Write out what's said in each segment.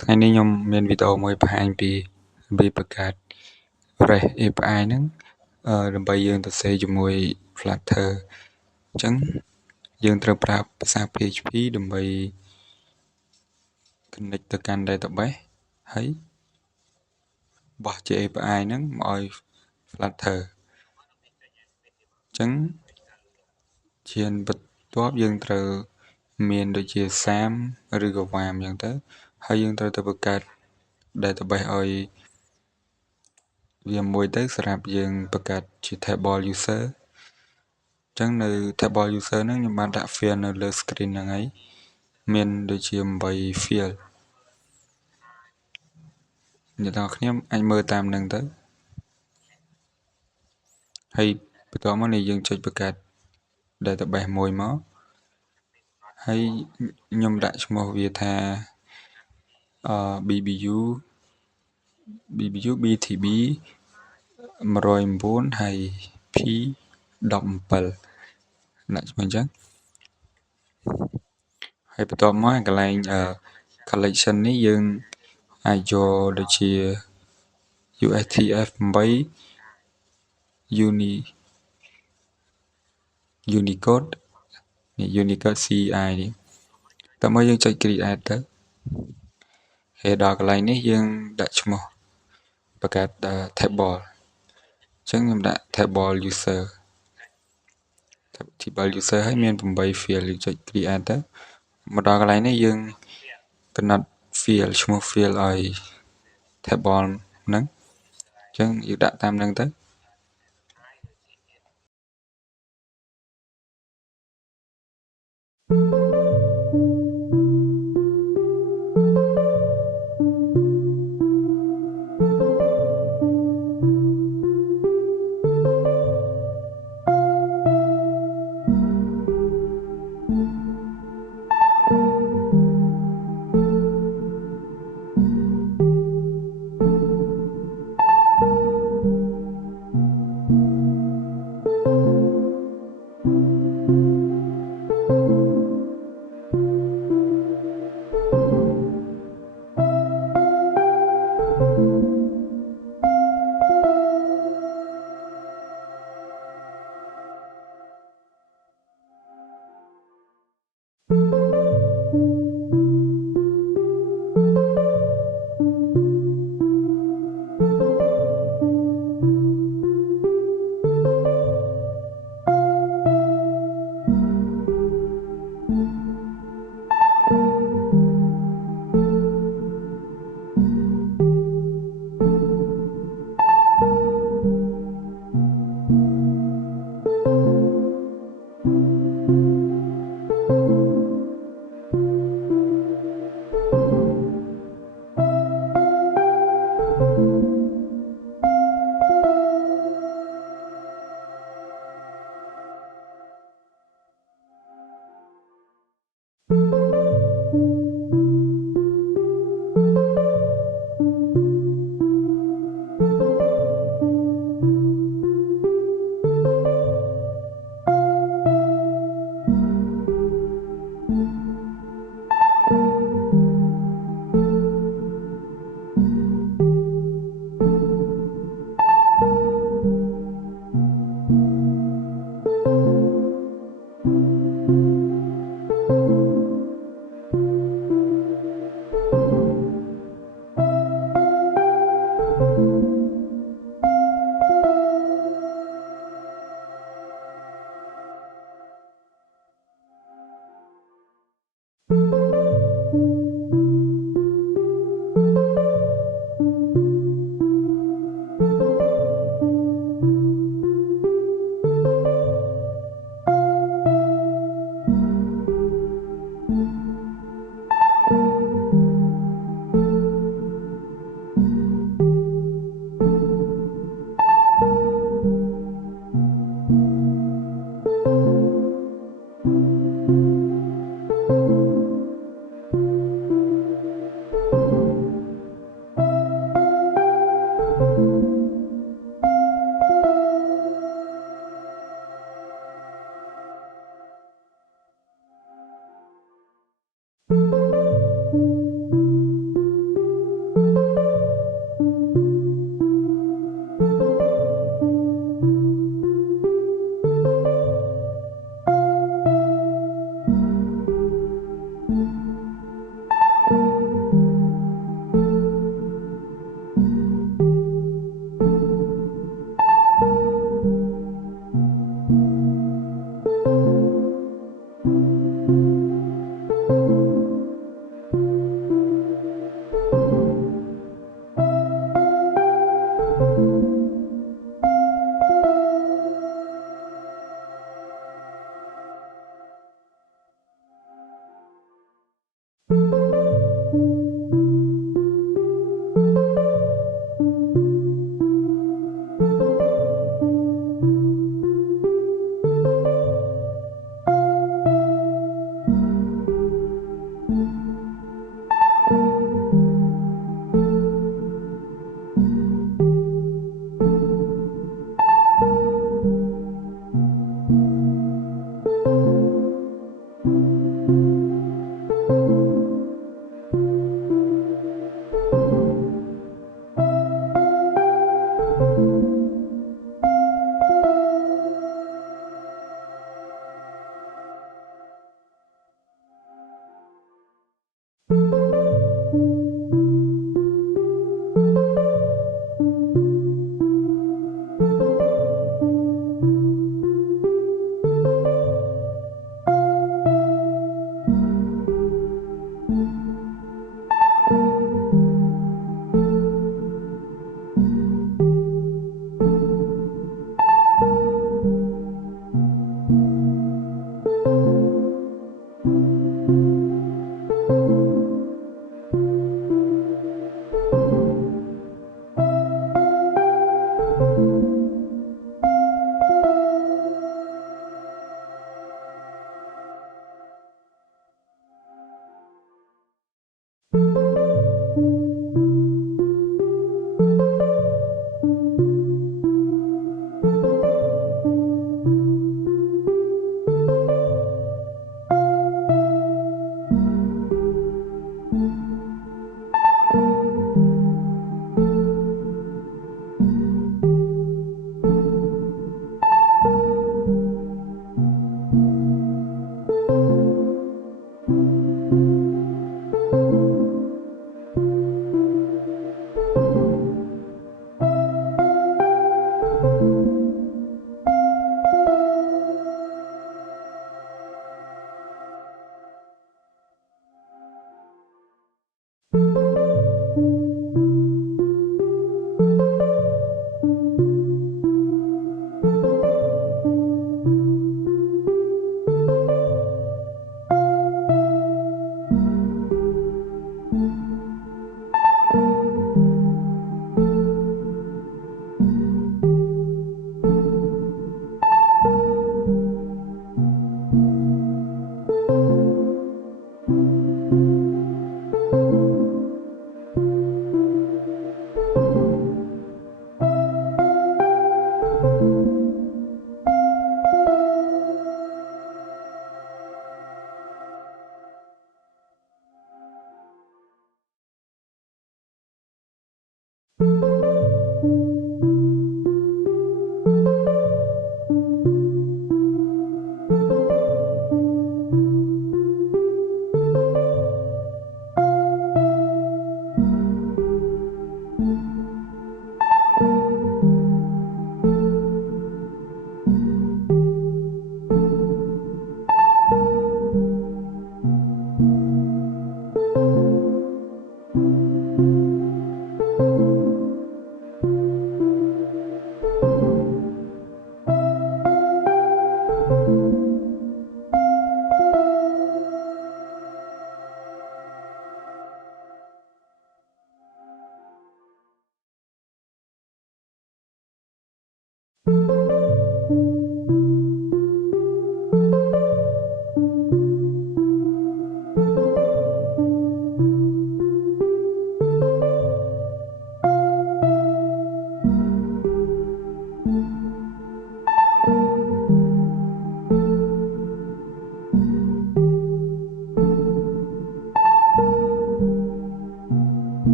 ថ្ងៃនេះខ្ញុំមានវីដេអូមួយបង្ហាញពីបង្កើត REST API ហ្នឹងដើម្បីយើងទៅសេជាមួយ Flutter អញ្ចឹងយើងត្រូវប្រើភាសា PHP ដើម្បី connect ទៅកាន់ database ហើយបោះជា API ហ្នឹងមកឲ្យ Flutter អញ្ចឹងជាបន្ទាប់យើងត្រូវមានដូចជា SAM ឬក៏ WAM អញ្ចឹងទៅហើយយើងត្រូវទៅបង្កើត database ឲ្យវាមួយទៅសម្រាប់យើងបង្កើតជា table user អញ្ចឹងនៅ table user ហ្នឹងខ្ញុំបានដាក់ field នៅលើ screen ហ្នឹងហើយមានដូចជា8 field អ្នកនរគ្នាអាចមើលតាមហ្នឹងទៅហើយបន្ទាប់មកនេះយើងចុចបង្កើត database មួយមកហើយខ្ញុំដាក់ឈ្មោះវាថាBBU BTB 109ហើយ P 17ដាក់ឈ្មោះអញ្ចឹងហើយបន្ទាប់មកកន្លែងcollection នេះយើងអាចយកដូចជា USTF 8 Unicode នេះ Unicode CI នេះតើមកយើងចុច create ទៅហើយដល់កន្លែងនេះយើងដាក់ឈ្មោះបង្កើត table អញ្ចឹងខ្ញុំដាក់ table user ហើយមាន8 field យើងចុច create ទៅមកដល់កន្លែងនេះយើងកំណត់ field ឈ្មោះ field ឲ្យ table ហ្នឹងអញ្ចឹងយើងដាក់តាមហ្នឹងទៅ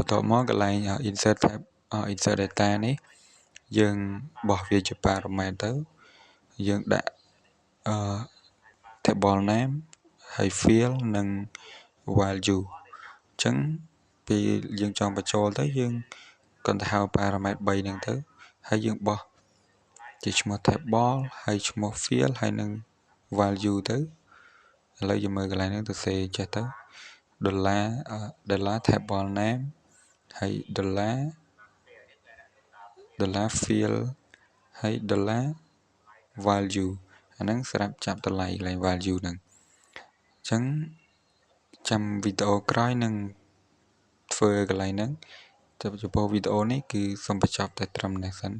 បន្ទាប់មកកន្លែង insert tab insert data នេះយើងបោះវាជា parameter ទៅយើងដាក់table name ហើយ field និង value អញ្ចឹងពេលយើងចង់បញ្ចូលទៅយើងគ្រាន់តែហៅ parameter 3ហ្នឹងទៅហើយយើងបោះជាឈ្មោះ table ហើយឈ្មោះ field ហើយនឹង value ទៅ ឥឡូវយើងមើលកន្លែងហ្នឹងទៅសេចេះទៅ$, table name ហើយ $field ហើយ $value អាហ្នឹងសម្រាប់ចាប់តម្លៃកន្លែង value ហ្នឹងអញ្ចឹងចាំវីដេអូក្រោយនឹងធ្វើកន្លែងហ្នឹងតែចំពោះវីដេអូនេះគឺសូមបញ្ចប់តែត្រឹមនេះសិន